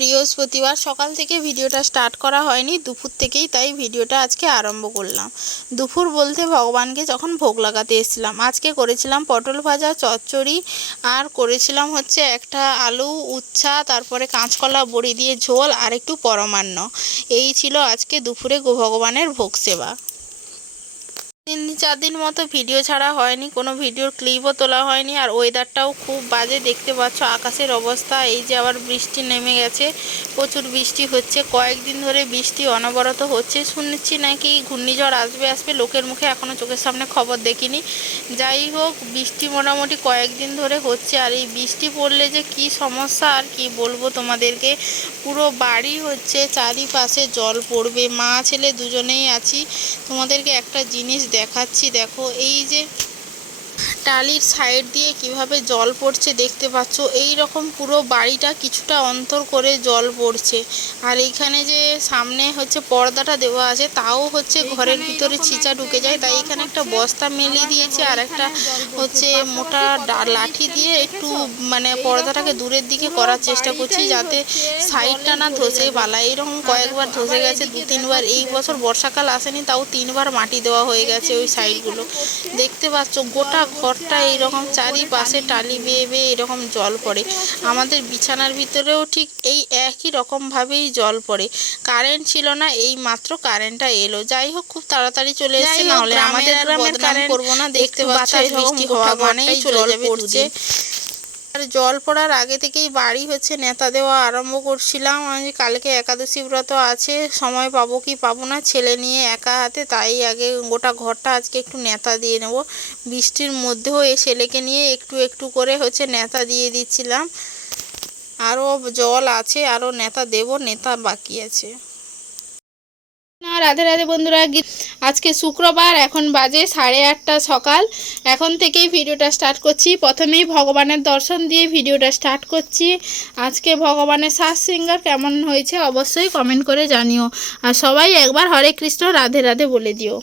বৃহস্পতিবার সকাল থেকে ভিডিওটা স্টার্ট করা হয়নি, দুপুর থেকেই তাই ভিডিওটা আজকে আরম্ভ করলাম। দুপুর বলতে ভগবানকে যখন ভোগ লাগাতে এসেছিলাম, আজকে করেছিলাম পটল ভাজা, চচ্চড়ি, আর করেছিলাম হচ্ছে একটা আলু, উচ্ছা, তারপরে কাঁচকলা, বড়ি দিয়ে ঝোল, আর একটু পরমান্ন। এই ছিল আজকে দুপুরে ভগবানের ভোগ সেবা। তিন চার দিন মতো ভিডিও ছাড়া হয়নি, কোনো ভিডিওর ক্লিপও তোলা হয়নি আর ওয়েদারটাও খুব বাজে। দেখতে পাচ্ছ আকাশের অবস্থা, এই যে আবার বৃষ্টি নেমে গেছে, প্রচুর বৃষ্টি হচ্ছে, কয়েকদিন ধরে বৃষ্টি অনবরত হচ্ছে। শুনেছি নাকি ঘূর্ণিঝড় আসবে আসবে লোকের মুখে এখনও চোখের সামনে খবর দেখিনি। যাই হোক, বৃষ্টি মোটামুটি কয়েকদিন ধরে হচ্ছে আর এই বৃষ্টি পড়লে যে কি সমস্যা আর কি বলব তোমাদেরকে। পুরো বাড়ি হচ্ছে, চারিপাশে জল পড়বে। মা ছেলে দুজনেই আছি। তোমাদেরকে একটা জিনিস দেখাচ্ছি দেখো এই যে টালির সাইড দিয়ে কীভাবে জল পড়ছে দেখতে পাচ্ছ? এই রকম পুরো বাড়িটা কিছুটা অন্তর করে জল পড়ছে। আর এইখানে যে সামনে হচ্ছে পর্দাটা দেওয়া আছে তাও হচ্ছে ঘরের ভিতরে ছিচা ঢুকে যায়। তাই এখানে একটা বস্তা মেলে দিয়েছে আর একটা হচ্ছে মোটা ডা- লাঠি দিয়ে একটু মানে পর্দাটাকে দূরের দিকে করার চেষ্টা করছি যাতে সাইডটা না ধসে পালা এইরকম কয়েকবার ধসে গেছে দু তিনবার এই বছর বর্ষাকাল আসেনি তাও তিনবার মাটি দেওয়া হয়ে গেছে ওই সাইডগুলো। দেখতে পাচ্ছ গোটা ঘরটা এইরকম চারিপাশে টালি বেয়ে বেয়ে এরকম জল পড়ে। আমাদের বিছানার ভিতরেও ঠিক এই একই রকমভাবেই জল পড়ে। কারেন্ট ছিল না এই মাত্র কারেন্টটা এলো। যাই হোক খুব তাড়াতাড়ি চলে এসেছে নাহলে আমাদের গ্রামের কারেন্ট করব না, দেখতে পাচ্ছি বাতাস বৃষ্টি হওয়া মানেই চলে পড়ছে। আর জল পড়ার আগে থেকেই বাড়ি হচ্ছে নেতা দেওয়া আরম্ভ করছিলাম। আমি কালকে একাদশী ব্রত আছে, সময় পাবো কি পাবো না, ছেলে নিয়ে একা হাতে তাই আগে গোটা ঘরটা আজকে একটু নেতা দিয়ে নেব। বৃষ্টির মধ্যেও এই ছেলেকে নিয়ে একটু একটু করে হচ্ছে নেতা দিয়ে দিচ্ছিলাম। আরও জল আছে, আরও নেতা দেব, নেতা বাকি আছে। রাধে রাধে বন্ধুরা আজকে শুক্রবার, এখন বাজে সাড়ে আটটা সকাল। এখন থেকেই ভিডিওটা স্টার্ট করছি। প্রথমেই ভগবানের দর্শন দিয়ে ভিডিওটা স্টার্ট করছি। আজকে ভগবানের সাজ সিঙ্গার কেমন হয়েছে অবশ্যই কমেন্ট করে জানিও। আর সবাই একবার হরে কৃষ্ণ, রাধে রাধে বলে দিও।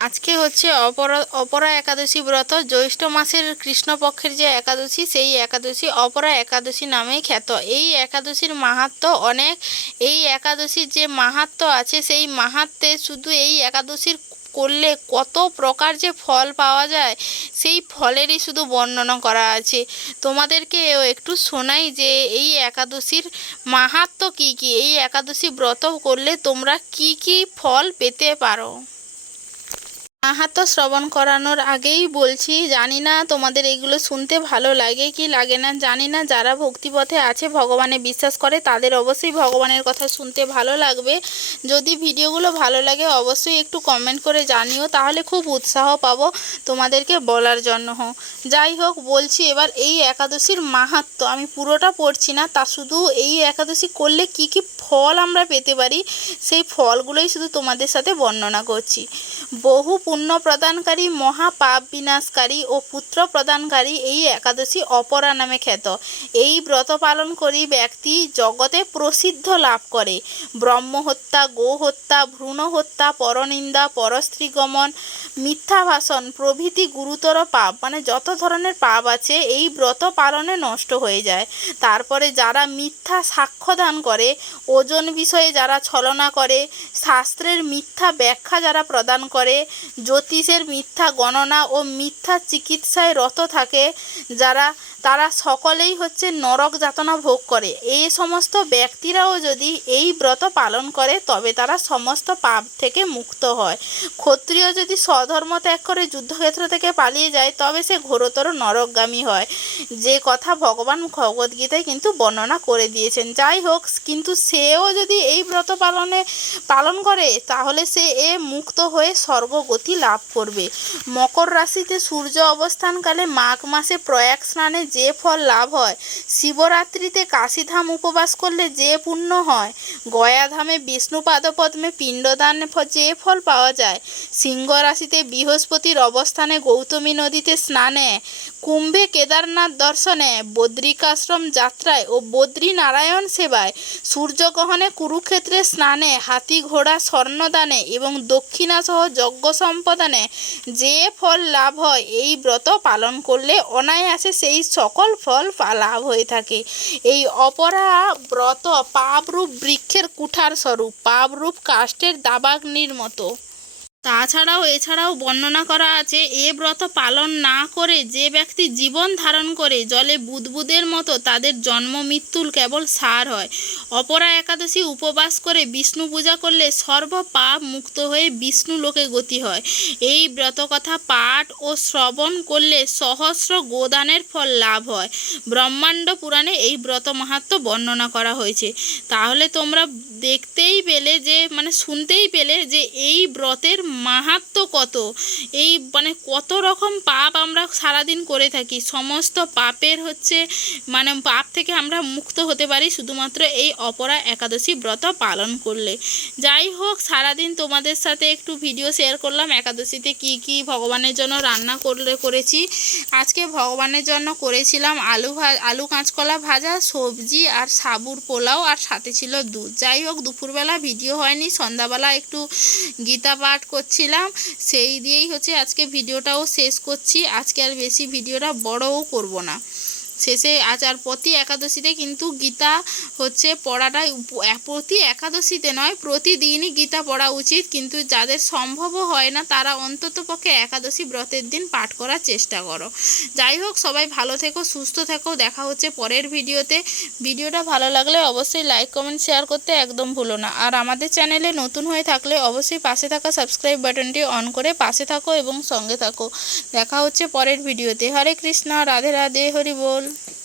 আজকে হচ্ছে অপরা অপরা একাদশী ব্রত। জ্যৈষ্ঠ মাসের কৃষ্ণপক্ষের যে একাদশী, সেই একাদশী অপরা একাদশী নামেই খ্যাত। এই একাদশীর মাহাত্ম্য অনেক। এই একাদশীর যে মাহাত্ম্য আছে, সেই মাহাত্মে শুধু এই একাদশীর করলে কত প্রকার যে ফল পাওয়া যায়, সেই ফলেরই শুধু বর্ণনা করা আছে। তোমাদেরকে একটু শোনাই যে এই একাদশীর মাহাত্ম্য কী কী? এই একাদশী ব্রত করলে তোমরা কি কি ফল পেতে পারো? মাহাত্ম্য শ্রবণ করানোর আগেই বলছি, জানি না তোমাদের এগুলো শুনতে ভালো লাগে কি লাগে না। জানি না যারা ভক্তিপথে আছে, ভগবানে বিশ্বাস করে, তাদের অবশ্যই ভগবানের কথা শুনতে ভালো লাগবে। যদি ভিডিওগুলো ভালো লাগে, অবশ্যই একটু কমেন্ট করে জানিও, তাহলে খুব উৎসাহ পাবো তোমাদেরকে বলার জন্য। যাই হোক, বলছি এবার এই একাদশীর মাহাত্ম্য। আমি পুরোটা পড়ছি না, তা শুধু এই একাদশী করলে কি কি ফল আমরা পেতে পারি, সেই ফলগুলোই শুধু তোমাদের সাথে বর্ণনা করছি। বহু পুণ্য প্রদানকারী মহা পাপ বিনাশকারী ও পুত্র প্রদানকারী এই একাদশী অপরা নামে খ্যাত। এই ব্রত পালন করি ব্যক্তি জগতে প্রসিদ্ধ লাভ করে। ব্রহ্ম হত্যা গো হত্যা ভ্রূণ হত্যা পরনিন্দা, পরস্ত্রীগমন মিথ্যা ভাষণ প্রভৃতি গুরুতর পাপ। মানে যত ধরনের পাপ আছে, এই ব্রত পালনে নষ্ট হয়ে যায়। তারপরে যারা মিথ্যা সাক্ষ্যদান করে, ওজন বিষয়ে যারা ছলনা করে, শাস্ত্রের মিথ্যা ব্যাখ্যা যারা প্রদান করে জ্যোতিষের মিথ্যা গণনা ও মিথ্যা চিকিৎসায় রত থাকে যারা, তারা সকলেই হচ্ছে নরক যাতনা ভোগ করে। এই সমস্ত ব্যক্তিরাও যদি এই ব্রত পালন করে, তবে তারা সমস্ত পাপ থেকে মুক্ত হয়। ক্ষত্রিয় যদি স্বধর্ম ত্যাগ করে যুদ্ধক্ষেত্র থেকে পালিয়ে যায়, তবে সে ঘোরতর নরকগামী হয়। যে কথা ভগবান ভগবদ্গীতায় কিন্তু বর্ণনা করে দিয়েছেন। যাই হোক, কিন্তু সেও যদি এই ব্রত পালনে, পালন করে, তাহলে সে এ মুক্ত হয়ে স্বর্গগতি লাভ করবে। মকর রাশিতে সূর্য অবস্থানকালে মাঘ মাসে প্রয়াগ স্নানে যে ফল লাভ হয়, শিবরাত্রিতে কাশীধাম উপবাস করলে যে পুণ্য হয়, গয়াধামে বিষ্ণু পাদপদ্মে পিণ্ডদান যে ফল পাওয়া যায়, সিংহ রাশিতে বৃহস্পতির অবস্থানে গৌতমী নদীতে স্নানে, কুম্ভে কেদারনাথ দর্শনে, বদ্রিকাশ্রম যাত্রায় ও বদ্রীনারায়ণ সেবায়, সূর্যগ্রহণে কুরুক্ষেত্রে স্নানে হাতি ঘোড়া স্বর্ণদানে এবং দক্ষিণাসহ যজ্ঞ সম্পাদনে যে ফল লাভ হয়, এই ব্রত পালন করলে অনায়াসে সেই সকল ফল লাভ হয়ে থাকে। এই অপরা ব্রত পাপরূপ বৃক্ষের কুঠার স্বরূপ, পাপরূপ কাষ্ঠের দাবাগ্নির মতো। তাছাড়াও এছাড়াও বর্ণনা করা আছে, এ ব্রত পালন না করে যে ব্যক্তি জীবন ধারণ করে জলে বুদবুদের মতো তাদের জন্ম মৃত্যুর কেবল সার হয়। অপরা একাদশী উপবাস করে বিষ্ণু পূজা করলে সর্ব পাপ মুক্ত হয়ে বিষ্ণু লোকে গতি হয়। এই ব্রত কথা পাঠ ও শ্রবণ করলে সহস্র গোদানের ফল লাভ হয়। ব্রহ্মাণ্ড পুরাণে এই ব্রত মাহাত্ম্য বর্ণনা করা হয়েছে। তাহলে তোমরা দেখতেই পেলে যে মানে শুনতেই পেলে যে এই ব্রতের মাহাত্ম্য কত? এই মানে কত রকম পাপ আমরা সারাদিন করে থাকি। সমস্ত পাপের হচ্ছে মানে পাপ থেকে আমরা মুক্ত হতে পারি শুধুমাত্র এই অপরা একাদশী ব্রত পালন করলে। যাই হোক, সারাদিন তোমাদের সাথে একটু ভিডিও শেয়ার করলাম। একাদশীতে কি কি ভগবানের জন্য রান্না করলে করেছি। আজকে ভগবানের জন্য করেছিলাম আলু ভা, আলু কাঁচকলা ভাজা, সবজি আর সাবুর পোলাও আর সাথে ছিল দুধ। যাই হোক, দুপুরবেলা ভিডিও হয়নি, সন্ধ্যাবেলা একটু গীতা পাঠ করছিলাম, সেই দিয়েই হচ্ছে আজকে ভিডিওটাও শেষ করছি। আজকে আর বেশি ভিডিওটা বড়ও করব না। শেষে আজ আর প্রতি একাদশীতে কিন্তু গীতা হচ্ছে পড়াটা উপ- এ- প্রতি একাদশীতে নয়, প্রতিদিনই গীতা পড়া উচিত। কিন্তু যাদের সম্ভবও হয় না, তারা অন্তত পক্ষে একাদশী ব্রতের দিন পাঠ করার চেষ্টা করো। যাই হোক, সবাই ভালো থেকো, সুস্থ থেকো। দেখা হচ্ছে পরের ভিডিওতে। ভিডিওটা ভালো লাগলে অবশ্যই লাইক, কমেন্ট, শেয়ার করতে একদম ভুলো না। আর আমাদের চ্যানেলে নতুন হয়ে থাকলে অবশ্যই পাশে থাকা সাবস্ক্রাইব বাটনটি অন করে পাশে থাকো এবং সঙ্গে থাকো। দেখা হচ্ছে পরের ভিডিওতে। হরে কৃষ্ণ, রাধে রাধে, হরি বল। is.